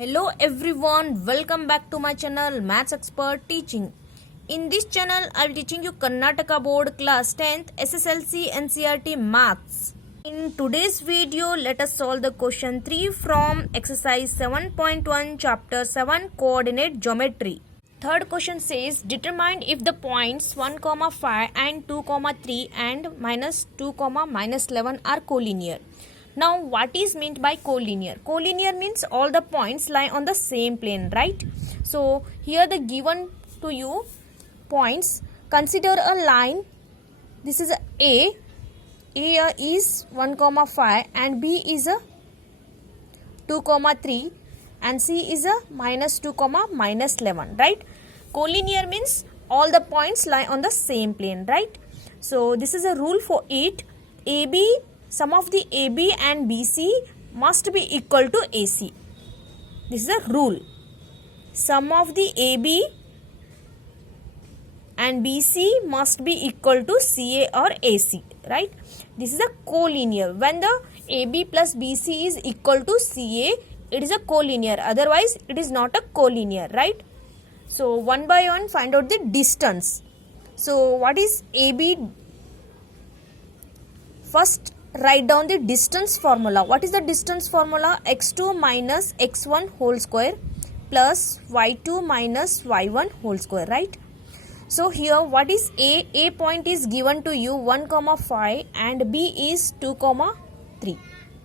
Hello everyone, welcome back to my channel Maths Expert Teaching. In this channel, I will teaching you Karnataka Board Class 10th SSLC NCERT Maths. In today's video, let us solve the question 3 from exercise 7.1 chapter 7 coordinate geometry. Third question says determine if the points 1, 5 and 2, 3 and -2, -11 are collinear. Now, what is meant by collinear? Collinear means all the points lie on the same plane, right? So, here the given to you points, consider a line. This is A is 1, 5 and B is a 2, 3 and C is a -2, -11, right? Collinear means all the points lie on the same plane, right? So, this is a rule for it. Sum of the AB and BC must be equal to AC. This is a rule. Sum of the AB and BC must be equal to CA or AC, right? This is a collinear. When the AB plus BC is equal to CA, it is a collinear. Otherwise, it is not a collinear, right? So, one by one, find out the distance. So, what is AB? First, write down the distance formula. What is the distance formula? x2 minus x1 whole square plus y2 minus y1 whole square, right? So here what is A? A point is given to you 1, 5 and B is 2, 3,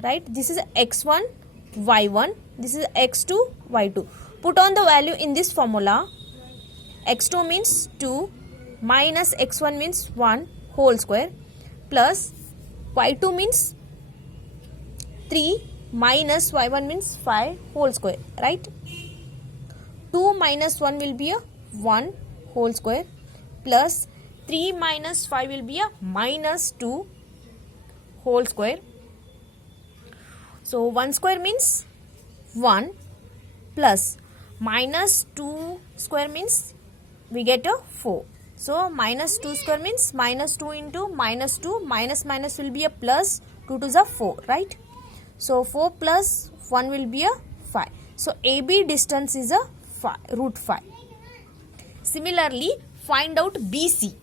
right? This is x1, y1. This is x2, y2. Put on the value in this formula. x2 means 2 minus x1 means 1 whole square plus y2 means 3 minus y1 means 5 whole square, right? 2 minus 1 will be a 1 whole square plus 3 minus 5 will be a minus 2 whole square. So 1 square means 1 plus minus 2 square means we get a 4. So, minus 2 square means minus 2 into minus 2, minus will be a plus, 2 to the 4, right? So, 4 plus 1 will be a 5. So, AB distance is a root 5. Similarly, find out BC.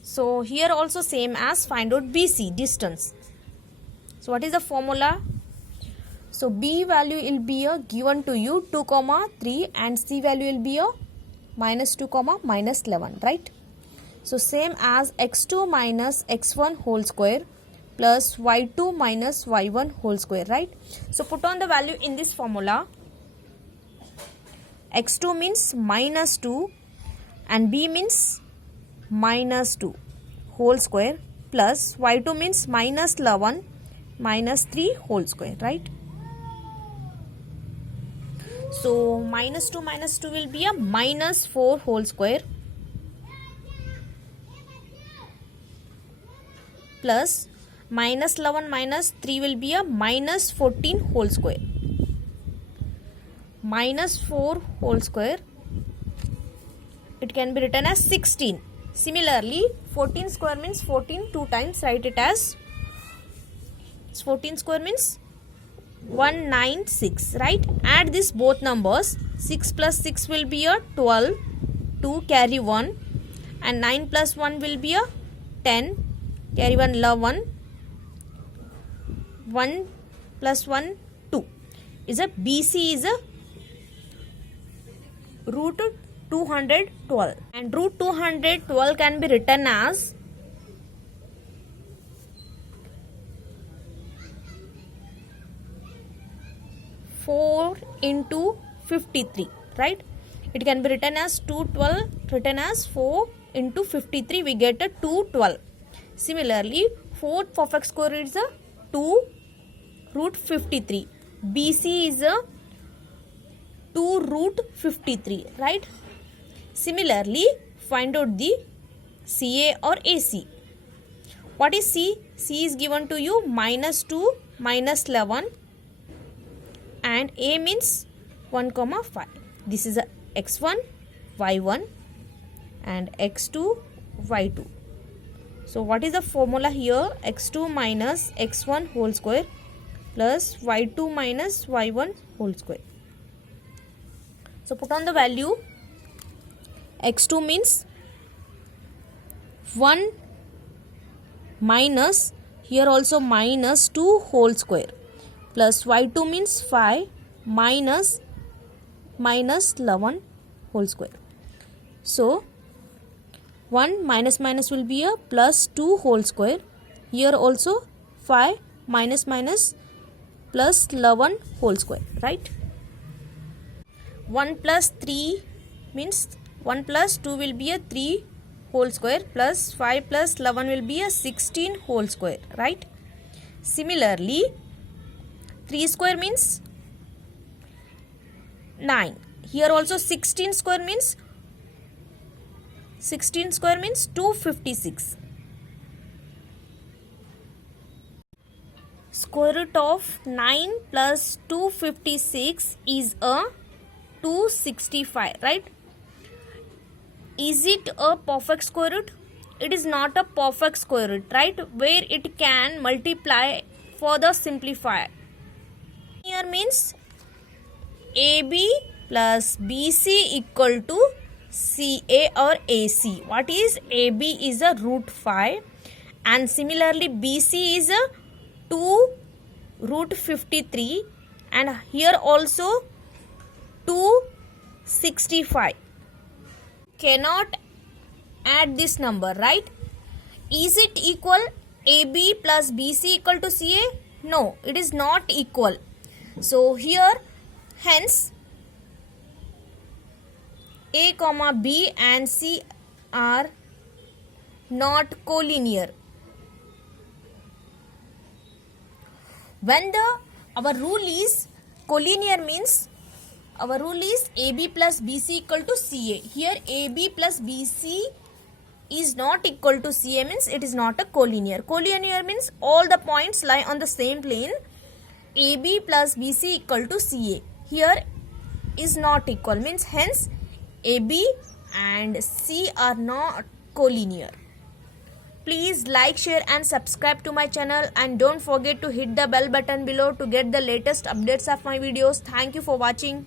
So, here also same as find out BC distance. So, what is the formula? So, B value will be a given to you 2, 3 and C value will be a -2, -11, right? So, same as x2 minus x1 whole square plus y2 minus y1 whole square, right? So, put on the value in this formula. x2 means -2 and B means -2 whole square plus y2 means -11 -3 whole square, right? So, -2 will be a -4 whole square plus -11 -3 will be a -14 whole square. -4 whole square, it can be written as 16. Similarly, 14 square means 14 2 times, write it as 14 square means 196, right? Add this both numbers. 6 plus 6 will be a 12, 2 carry 1 and 9 plus 1 will be a 10, carry 1 11, 1 plus 1 2 is a BC is a root 212 and root 212 can be written as 4 into 53, right? It can be written as 212, written as 4 into 53, we get a 212. Similarly, 4th perfect square is a 2 root 53. BC is a 2 root 53, right? Similarly, find out the CA or AC. What is C? C is given to you -2, -11 and A means 1, 5. This is a x1, y1 and x2, y2. So what is the formula here? x2 minus x1 whole square plus y2 minus y1 whole square. So put on the value. x2 means 1 minus, here also minus 2 whole square, plus y2 means 5 minus 11 whole square. So 1 minus minus will be a plus 2 whole square. Here also 5 minus plus 11 whole square, right? 1 plus 3 means 1 plus 2 will be a 3 whole square, plus 5 plus 11 will be a 16 whole square, right? Similarly, 3 square means 9. Here also 16 square means 256. Square root of 9 plus 256 is a 265, right? Is it a perfect square root? It is not a perfect square root, right? Where it can multiply further simplify. Here means AB plus BC equal to CA or AC. What is AB is a root 5 and similarly BC is a 2 root 53 and here also 265. Cannot add this number, right? Is it equal AB plus BC equal to CA? No, it is not equal. So here hence A comma B and C are not collinear. When our rule is collinear means our rule is AB plus BC equal to CA. Here AB plus BC is not equal to CA means it is not a collinear. Collinear means all the points lie on the same plane. AB plus BC equal to CA. Here is not equal means hence AB and C are not collinear. Please like, share and subscribe to my channel and don't forget to hit the bell button below to get the latest updates of my videos. Thank you for watching.